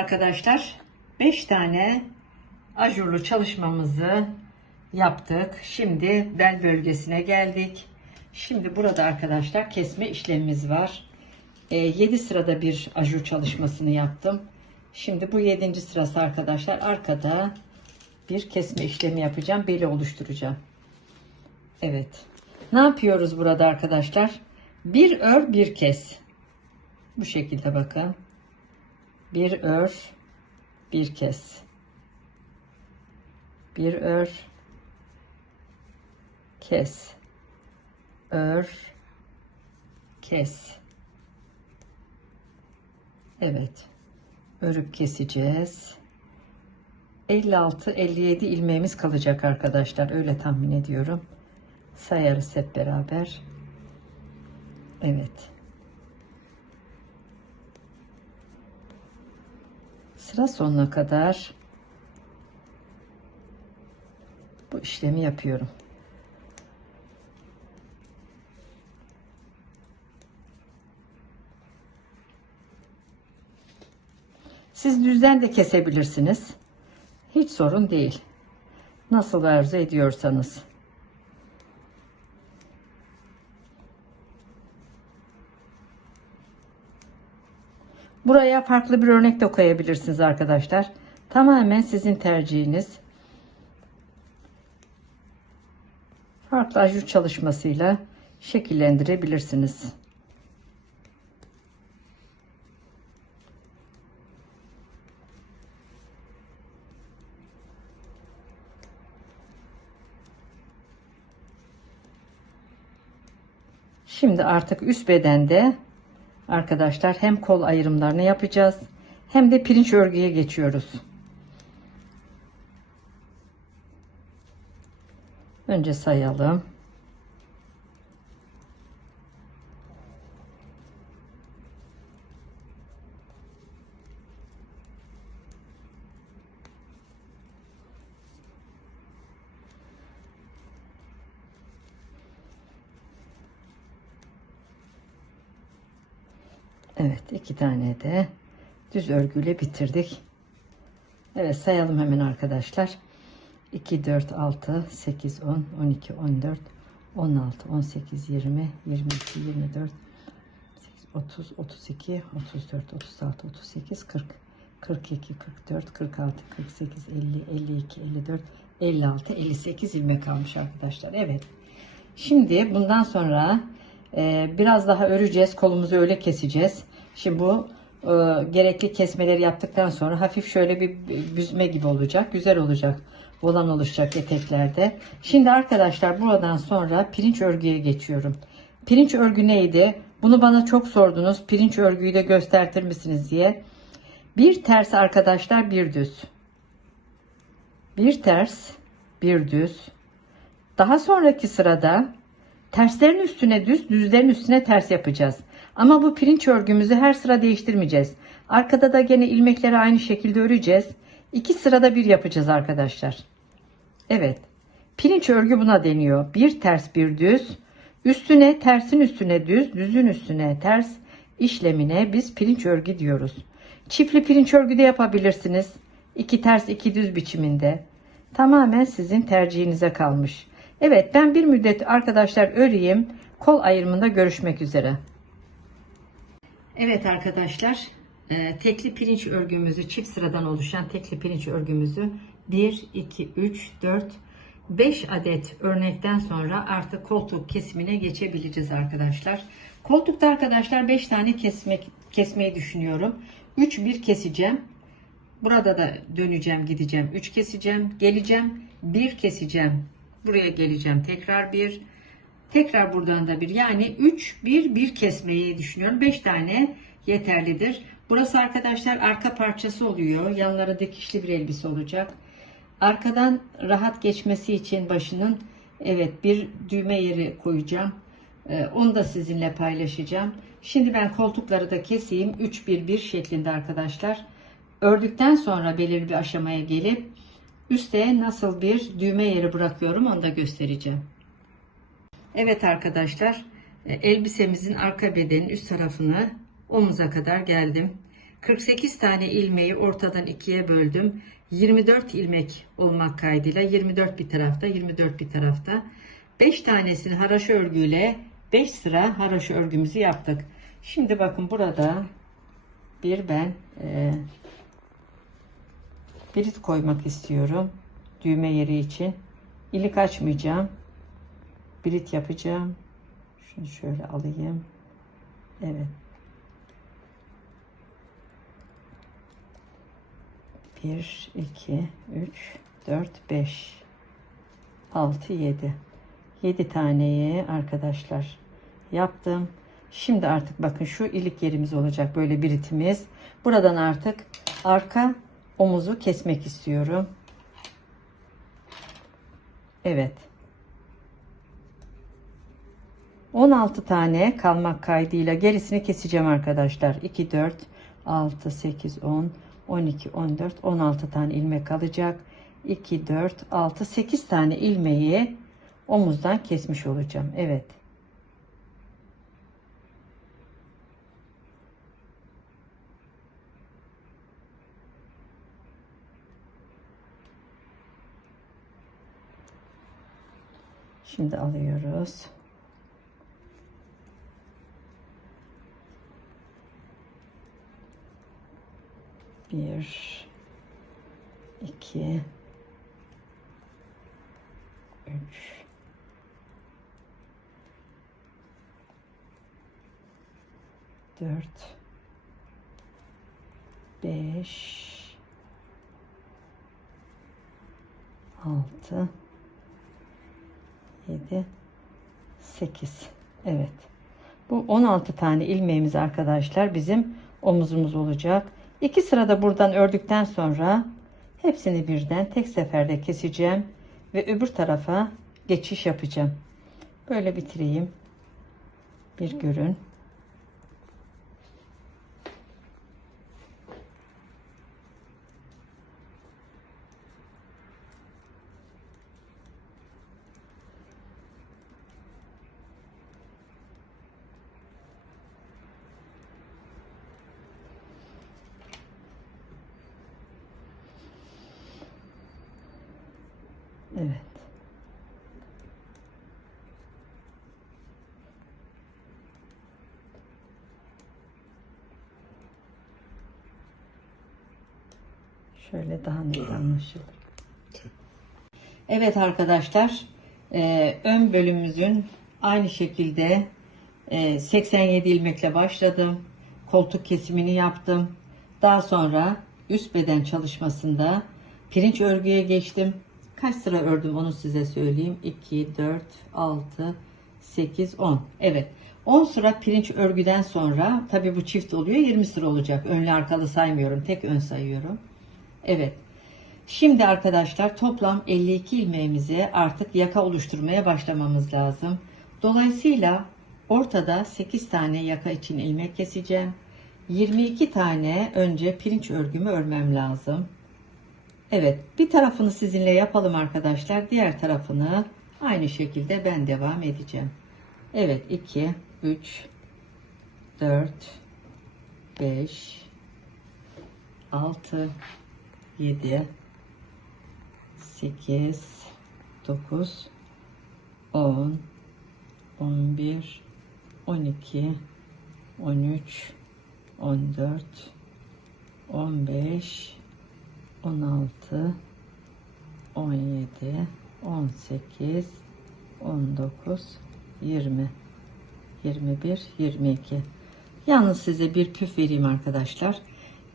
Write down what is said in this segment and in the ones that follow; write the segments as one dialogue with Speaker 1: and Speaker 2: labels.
Speaker 1: arkadaşlar 5 tane ajurlu çalışmamızı yaptık. Şimdi bel bölgesine geldik. Şimdi burada arkadaşlar kesme işlemimiz var. E, sırada bir ajur çalışmasını yaptım. Şimdi bu 7. sırası arkadaşlar arkada bir kesme işlemi yapacağım. Beli oluşturacağım. Evet. Ne yapıyoruz burada arkadaşlar? Bir ör bir kes. Bu şekilde bakın bir ör bir kes. bir ör kes ör kes Evet örüp keseceğiz 56 57 ilmeğimiz kalacak arkadaşlar öyle tahmin ediyorum sayarız hep beraber Evet sıra sonuna kadar bu işlemi yapıyorum. Siz düzden de kesebilirsiniz. Hiç sorun değil. Nasıl arzu ediyorsanız. Buraya farklı bir örnek de koyabilirsiniz arkadaşlar. Tamamen sizin tercihiniz. Farklı ajur çalışmasıyla şekillendirebilirsiniz. Şimdi artık üst bedende arkadaşlar hem kol ayrımlarını yapacağız hem de pirinç örgüye geçiyoruz. Önce sayalım. Evet iki tane de düz örgüyle bitirdik. Evet sayalım hemen arkadaşlar. 2, 4, 6, 8, 10, 12, 14, 16, 18, 20, 22, 24, 30, 32, 34, 36, 38, 40, 42, 44, 46, 48, 50, 52, 54, 56, 58 ilmek kalmış arkadaşlar. Evet. Şimdi bundan sonra e, biraz daha öreceğiz. Kolumuzu öyle keseceğiz. Şimdi bu e, gerekli kesmeleri yaptıktan sonra hafif şöyle bir büzme gibi olacak. Güzel olacak. Volan oluşacak eteklerde. Şimdi arkadaşlar buradan sonra pirinç örgüye geçiyorum. Pirinç örgü neydi? Bunu bana çok sordunuz. Pirinç örgüyü de göstertir misiniz diye. Bir ters arkadaşlar bir düz. Bir ters bir düz. Daha sonraki sırada terslerin üstüne düz, düzlerin üstüne ters yapacağız. Ama bu pirinç örgümüzü her sıra değiştirmeyeceğiz. Arkada da gene ilmekleri aynı şekilde öreceğiz. İki sırada bir yapacağız arkadaşlar. Evet. Pirinç örgü buna deniyor. Bir ters bir düz. Üstüne tersin üstüne düz, düzün üstüne ters işlemine biz pirinç örgü diyoruz. Çiftli pirinç örgü de yapabilirsiniz. İki ters iki düz biçiminde. Tamamen sizin tercihinize kalmış. Evet ben bir müddet arkadaşlar öreyim. Kol ayırımında görüşmek üzere. Evet arkadaşlar e, tekli pirinç örgümüzü çift sıradan oluşan tekli pirinç örgümüzü 1 2 3 4 5 adet örnekten sonra artık koltuk kesimine geçebileceğiz arkadaşlar. Koltukta arkadaşlar 5 tane kesmek kesmeyi düşünüyorum. 3 1 keseceğim. Burada da döneceğim, gideceğim. 3 keseceğim, geleceğim. 1 keseceğim. Buraya geleceğim. Tekrar 1 Tekrar buradan da bir yani 3 1 1 kesmeyi düşünüyorum. 5 tane yeterlidir. Burası arkadaşlar arka parçası oluyor. Yanlara dikişli bir elbise olacak. Arkadan rahat geçmesi için başının evet bir düğme yeri koyacağım. Ee, onu da sizinle paylaşacağım. Şimdi ben koltukları da keseyim. 3-1-1 şeklinde arkadaşlar. Ördükten sonra belirli bir aşamaya gelip üste nasıl bir düğme yeri bırakıyorum onu da göstereceğim. Evet arkadaşlar e, elbisemizin arka bedenin üst tarafını omuza kadar geldim. 48 tane ilmeği ortadan ikiye böldüm. 24 ilmek olmak kaydıyla 24 bir tarafta 24 bir tarafta 5 tanesini haraşo örgüyle 5 sıra haraşo örgümüzü yaptık. Şimdi bakın burada bir ben e, birit koymak istiyorum. Düğme yeri için. İlik açmayacağım. Birit yapacağım. Şunu şöyle alayım. Evet. Bir, iki, üç, dört, beş, altı, yedi. Yedi taneyi arkadaşlar yaptım. Şimdi artık bakın şu ilik yerimiz olacak böyle biritimiz. Buradan artık arka omuzu kesmek istiyorum. Evet. 16 tane kalmak kaydıyla gerisini keseceğim arkadaşlar. 2, 4, 6, 8, 10, 12, 14, 16 tane ilmek kalacak. 2, 4, 6, 8 tane ilmeği omuzdan kesmiş olacağım. Evet. Şimdi alıyoruz. Bir, iki, üç, dört, beş, altı, yedi, sekiz. Evet. Bu 16 tane ilmeğimiz arkadaşlar bizim omuzumuz olacak. İki sırada buradan ördükten sonra hepsini birden tek seferde keseceğim ve öbür tarafa geçiş yapacağım. Böyle bitireyim. Bir görün. Evet. Şöyle daha net anlaşılır. Evet arkadaşlar, e, ön bölümümüzün aynı şekilde 87 e, ilmekle başladım. Koltuk kesimini yaptım. Daha sonra üst beden çalışmasında pirinç örgüye geçtim. Kaç sıra ördüm onu size söyleyeyim. 2, 4, 6, 8, 10. Evet. 10 sıra pirinç örgüden sonra tabii bu çift oluyor 20 sıra olacak. Önlü arkalı saymıyorum. Tek ön sayıyorum. Evet. Şimdi arkadaşlar toplam 52 ilmeğimizi artık yaka oluşturmaya başlamamız lazım. Dolayısıyla ortada 8 tane yaka için ilmek keseceğim. 22 tane önce pirinç örgümü örmem lazım. Evet bir tarafını sizinle yapalım arkadaşlar. Diğer tarafını aynı şekilde ben devam edeceğim. Evet 2, 3, 4, 5, 6, 7, 8, 9, 10, 11, 12, 13, 14, 15, 16 17 18 19 20 21 22 yalnız size bir püf vereyim arkadaşlar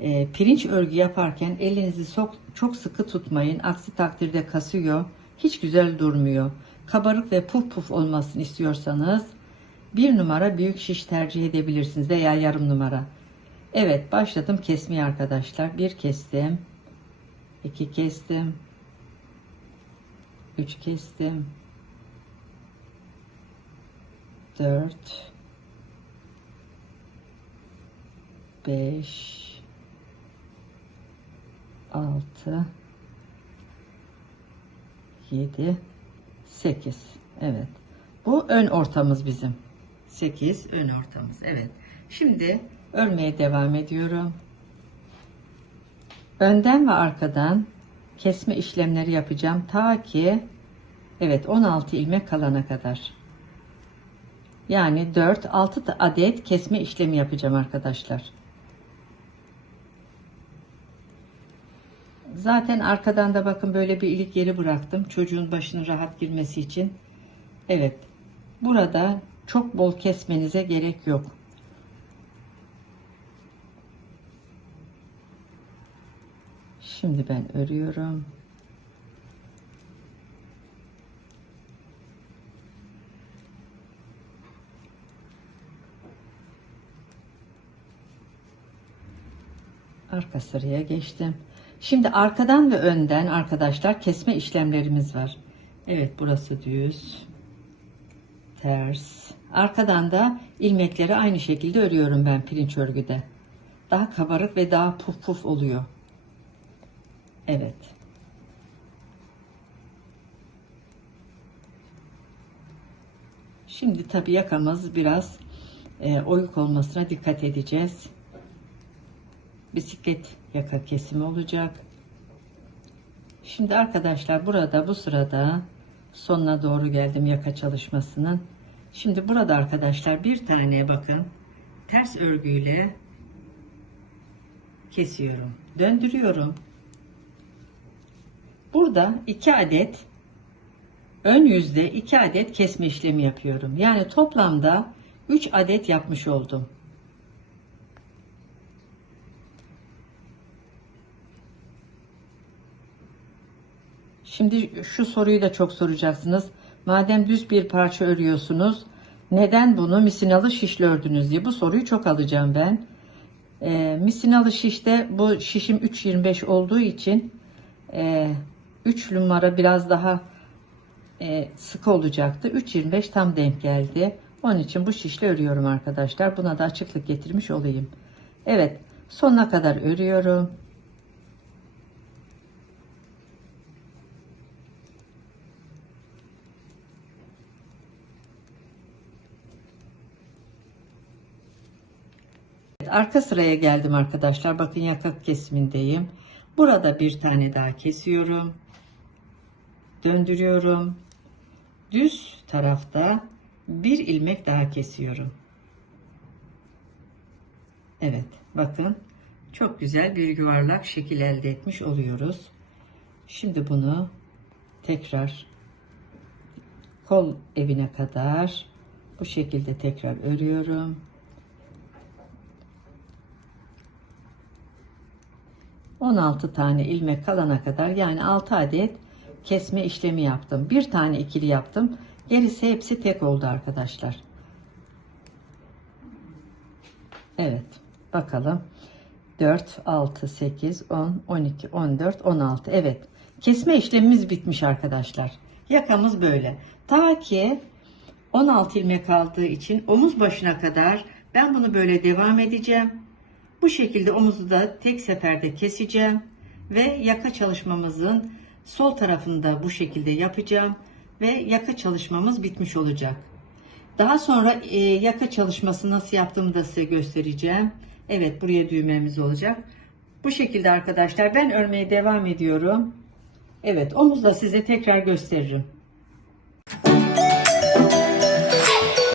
Speaker 1: e, pirinç örgü yaparken elinizi sok, çok sıkı tutmayın aksi takdirde kasıyor hiç güzel durmuyor kabarık ve puf puf olmasını istiyorsanız bir numara büyük şiş tercih edebilirsiniz veya yarım numara Evet başladım kesmeye arkadaşlar bir kestim 2 kestim 3 kestim 4 5 6 7 8 Evet bu ön ortamız bizim 8 ön ortamız Evet şimdi örmeye devam ediyorum önden ve arkadan kesme işlemleri yapacağım ta ki evet 16 ilmek kalana kadar yani 4 6 adet kesme işlemi yapacağım arkadaşlar zaten arkadan da bakın böyle bir ilik yeri bıraktım çocuğun başının rahat girmesi için evet burada çok bol kesmenize gerek yok Şimdi ben örüyorum. Arka sıraya geçtim. Şimdi arkadan ve önden arkadaşlar kesme işlemlerimiz var. Evet burası düz. Ters. Arkadan da ilmekleri aynı şekilde örüyorum ben pirinç örgüde. Daha kabarık ve daha puf puf oluyor. Evet. Şimdi tabi yakamız biraz e, oyuk olmasına dikkat edeceğiz. Bisiklet yaka kesimi olacak. Şimdi arkadaşlar burada bu sırada sonuna doğru geldim yaka çalışmasının. Şimdi burada arkadaşlar bir tane bakın ters örgüyle kesiyorum. Döndürüyorum. Burada iki adet ön yüzde iki adet kesme işlemi yapıyorum. Yani toplamda 3 adet yapmış oldum. Şimdi şu soruyu da çok soracaksınız. Madem düz bir parça örüyorsunuz, neden bunu misinalı şişle ördünüz diye bu soruyu çok alacağım ben. E, misinalı şişte bu şişim 3.25 olduğu için e, 3 numara biraz daha e, sık olacaktı. 3.25 tam denk geldi. Onun için bu şişle örüyorum arkadaşlar. Buna da açıklık getirmiş olayım. Evet sonuna kadar örüyorum. arka sıraya geldim arkadaşlar. Bakın yakak kesimindeyim. Burada bir tane daha kesiyorum döndürüyorum. Düz tarafta bir ilmek daha kesiyorum. Evet bakın çok güzel bir yuvarlak şekil elde etmiş oluyoruz. Şimdi bunu tekrar kol evine kadar bu şekilde tekrar örüyorum. On altı tane ilmek kalana kadar yani altı adet kesme işlemi yaptım. Bir tane ikili yaptım. Gerisi hepsi tek oldu arkadaşlar. Evet. Bakalım. 4, 6, 8, 10, 12, 14, 16. Evet. Kesme işlemimiz bitmiş arkadaşlar. Yakamız böyle. Ta ki 16 ilmek kaldığı için omuz başına kadar ben bunu böyle devam edeceğim. Bu şekilde omuzu da tek seferde keseceğim ve yaka çalışmamızın Sol tarafında bu şekilde yapacağım ve yaka çalışmamız bitmiş olacak. Daha sonra e, yaka çalışması nasıl yaptığımı da size göstereceğim. Evet buraya düğmemiz olacak. Bu şekilde arkadaşlar ben örmeye devam ediyorum. Evet omuzla size tekrar gösteririm.